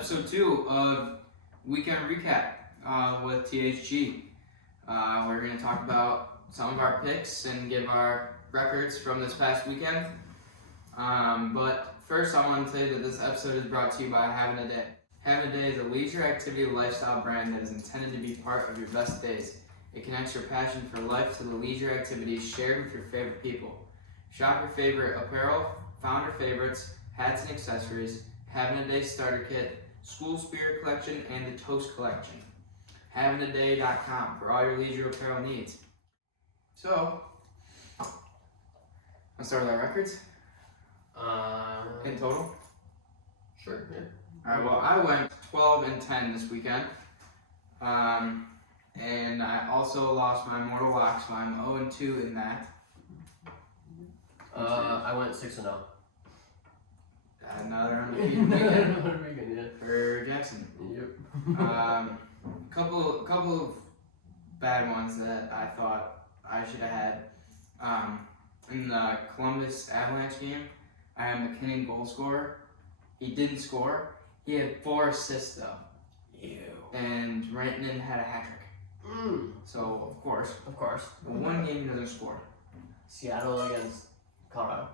episode 2 of Weekend Recap with THG. We're going to talk about some of our picks and give our records from this past weekend. But first, I want to say that this episode is brought to you by Having a Day. Having a Day is a leisure activity lifestyle brand that is intended to be part of your best days. It connects your passion for life to the leisure activities shared with your favorite people. Shop your favorite apparel, founder favorites, hats and accessories, Having a Day starter kit, school spirit collection, and the toast collection. HavingAday.com for all your leisure apparel needs. So, let's start with our records. In total? Sure, yeah. Alright, well, I went 12-10 this weekend. And I also lost my Mortal Lock, so I'm 0-2 in that. I went 6-0. Another undefeated weekend Yeah. for Jakson. Yep. Couple of bad ones that I thought I should have had. In the Columbus Avalanche game, I had McKinnon goal scorer. He didn't score. He had 4 assists though. Ew. And Rantanen had a hat trick. So of course, one game he doesn't score. Seattle against Colorado.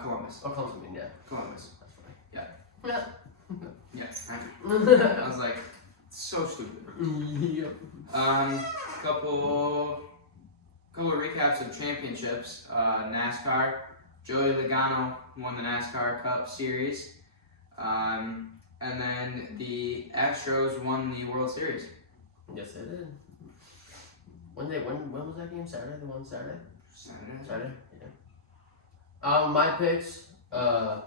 Columbus. Oh, Columbus, I mean, yeah. Columbus. That's funny. Yeah. Yeah. Yes. I was like, so stupid. Yep. Couple of recaps of championships. NASCAR. Joey Logano won the NASCAR Cup Series. And then the Astros won the World Series. Yes, they did. When was that game? Saturday? The one Saturday? Saturday? Yeah. My picks, I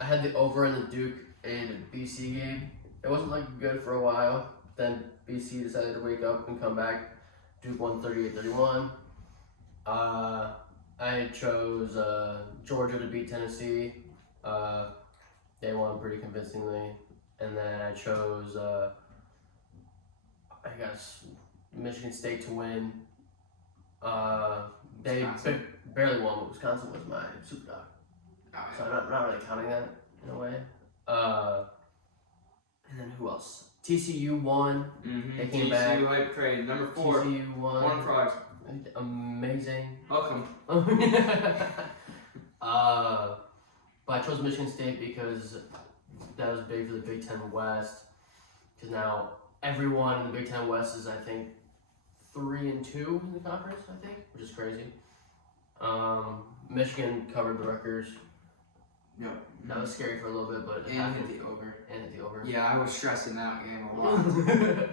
had the over in the Duke and BC game. It wasn't looking good for a while. Then BC decided to wake up and come back. Duke won 38-31. I chose Georgia to beat Tennessee. They won pretty convincingly. And then I chose, I guess, Michigan State to win. They barely won, but Wisconsin was my super dog. So I'm not really counting that in a way. And then who else? TCU won. Mm-hmm. They came back. TCU hype trade. Number 4. TCU won. Horned Frogs. Amazing. Welcome. But I chose Michigan State because that was big for the Big Ten West. Because now everyone in the Big Ten West is, I think, 3-2 in the conference, I think, which is crazy. Michigan covered the Rutgers. Yep. That was scary for a little bit, but it And happened. hit the over. And hit the over. Yeah, I was stressing that game a lot.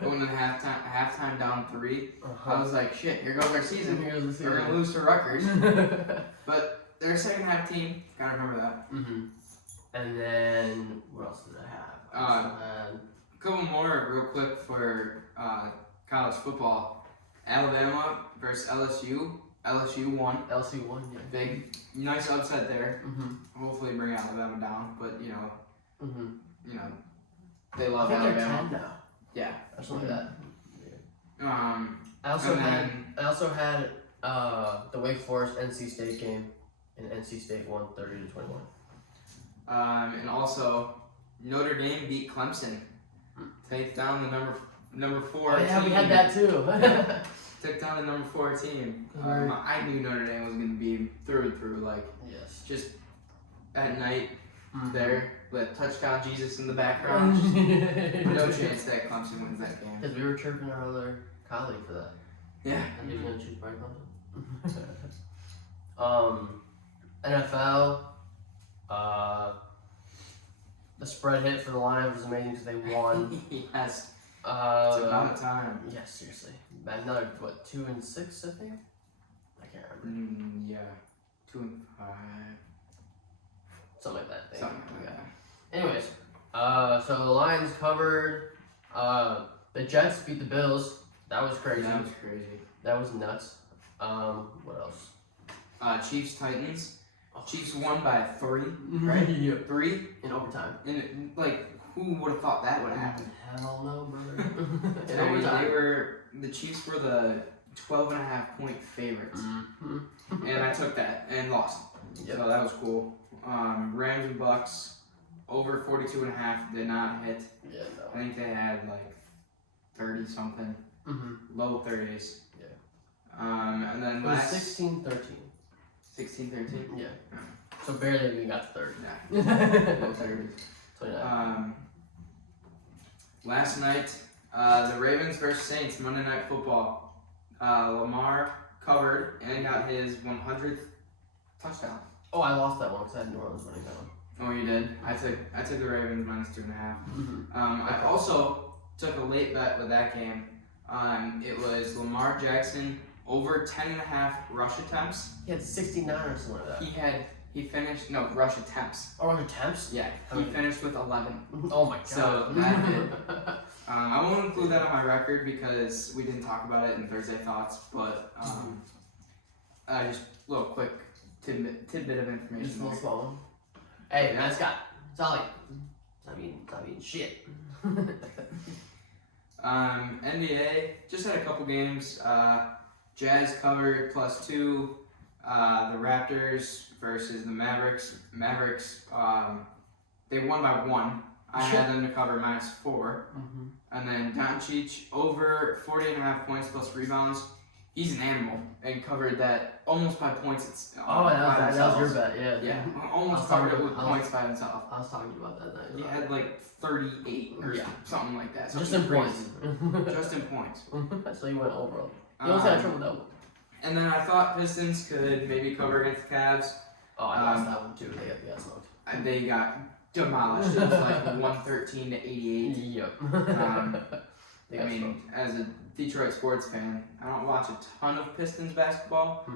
Going to halftime down 3. I was like, shit, here goes our season. Here's the season. We're going to lose to Rutgers. But they're a second half team. Gotta remember that. Mm-hmm. And then, what else did I have? A couple more real quick for college football. Alabama versus LSU. LSU won. LSU won, yeah. Big, nice upset there. Mm-hmm. Hopefully bring Alabama down, but you know, Mm-hmm. they love I think they're Alabama. 10 now. Yeah. Or something like that. Yeah. I also had the Wake Forest NC State game, and NC State won 30-21. And also Notre Dame beat Clemson. Take down the number 4 Oh yeah, team. we had that too. Took down the number 4 team. Right. I knew Notre Dame was going to be through and through. Like, Yes. just at night there with touchdown Jesus in the background. No chance that Clemson wins that game. Because we were chirping our other colleague for that. Yeah. And he's gonna choose Brian Clemson. NFL. The spread hit for the Lions was amazing because they won. Yes. It's about time. Yeah, seriously. Another 2-6, I think. I can't remember. Yeah. 2-5. Something like that. I think. Something like that. Anyways, so the Lions covered. The Jets beat the Bills. That was crazy. That was crazy. That was nuts. What else? Chiefs Titans. Chiefs won by 3, right? Yeah. 3 In overtime. and like, who would have thought that would have happened? Hell no, brother. In I mean, overtime. the Chiefs were the 12.5 point favorites, and I took that and lost. Yep. So that was cool. Rams and Bucks. over 42.5 did not hit. Yeah, no. I think they had like 30 something, low 30s. Yeah. And then It was last 16-13. 16-13. Yeah. So barely even got to 30. Yeah. Low 30s. 29. Last night, the Ravens versus Saints Monday Night Football. Lamar covered and got his 100th touchdown. Oh, I lost that one because I had New Orleans winning that one. Oh, you did? I took the Ravens -2.5. I also took a late bet with that game. It was Lamar Jackson over 10.5 rush attempts. He had 69 or something like that. He finished rush attempts. Oh, rush attempts? Yeah, How he many? finished with 11. Oh my god. So that did. I won't include that on my record because we didn't talk about it in Thursday Thoughts, but just a little quick tidbit of information. Just a little there. small one. Hey, mascot. It's all like, I mean, shit. NBA just had a couple games. Jazz covered +2. The Raptors versus the Mavericks. Mavericks, they won by 1. I had them to cover -4. And then Doncic over 40.5 points plus rebounds. He's an animal and covered that almost by points. That was your bet, yeah. Yeah, almost covered it with points by himself. I was talking about that night. He had like 38 or something like that. Just in points. Just in points. So you went over. You almost had trouble with that one. And then I thought Pistons could maybe cover against the Cavs. Oh, I lost that one too. They got the ass smoked. And they got demolished. It was like 113 to 88. Yep. I mean, as a Detroit sports fan, I don't watch a ton of Pistons basketball,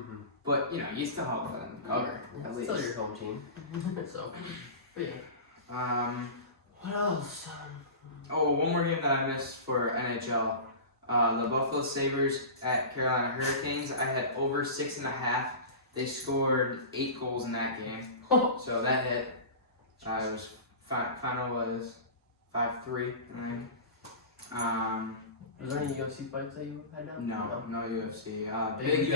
but you still help them cover at least. Still your home team. So, but yeah. What else? Oh, one more game that I missed for NHL. The Buffalo Sabres at Carolina Hurricanes. I had over 6.5. They scored 8 goals in that game, so that hit. It was final was 5-3. Was there any UFC fights that you had done? No UFC. Big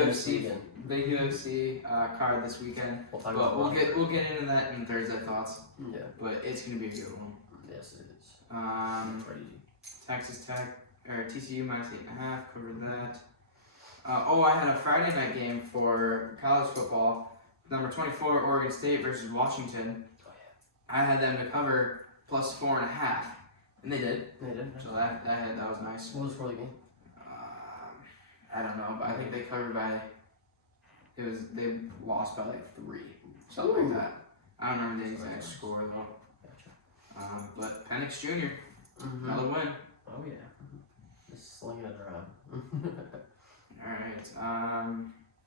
Big UFC card this weekend. We'll talk But about we'll get into that in Thursday Thoughts. Yeah. But it's gonna be a good one. Yes, it is. Crazy. Texas Tech or TCU -8.5. Covered that. I had a Friday night game for college football. Number 24 Oregon State versus Washington. Oh yeah. I had them to cover +4.5, and they did. They did. So that was nice. What was for the game? I don't know, but I think they covered by. They lost by like 3, something like that. I don't remember the exact score though. Gotcha. But Penix Jr. Another win. Oh yeah. Just slinging it around. All right.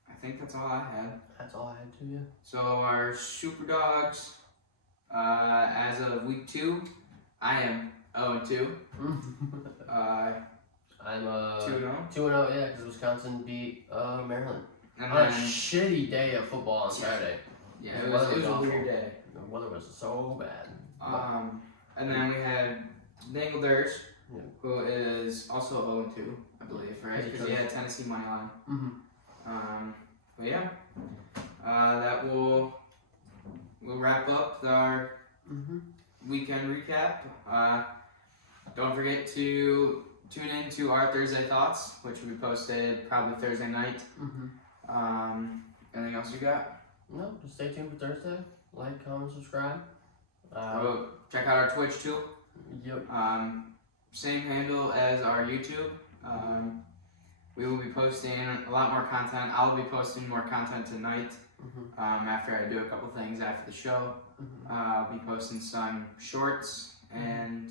I think that's all I had. That's all I had to you. So our Super Dogs, as of week 2, I am 0-2. I'm 2-0. 2-0, yeah, because Wisconsin beat Maryland. And On a then shitty day of football on Saturday. yeah, it was a awful. weird day. The weather was so bad. And then we had Danglers, Yeah. who is also 0-2, I believe, right? Because he had Tennessee money line. But yeah, that will wrap up our weekend recap. Don't forget to tune in to our Thursday Thoughts, which we posted probably Thursday night. Anything else you got? No, just stay tuned for Thursday. Like, comment, subscribe. Check out our Twitch too. Yep. Same handle as our YouTube. We will be posting a lot more content. I'll be posting more content tonight. After I do a couple things after the show. I'll be posting some shorts and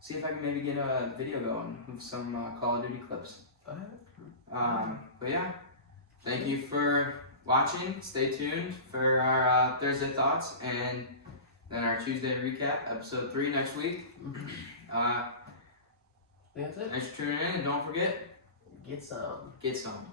see if I can maybe get a video going with some Call of Duty clips. But yeah, thank you for watching. Stay tuned for our Thursday Thoughts and then our Tuesday recap, episode 3 next week. I think that's it. Thanks for tuning in, and don't forget, Get some. get some.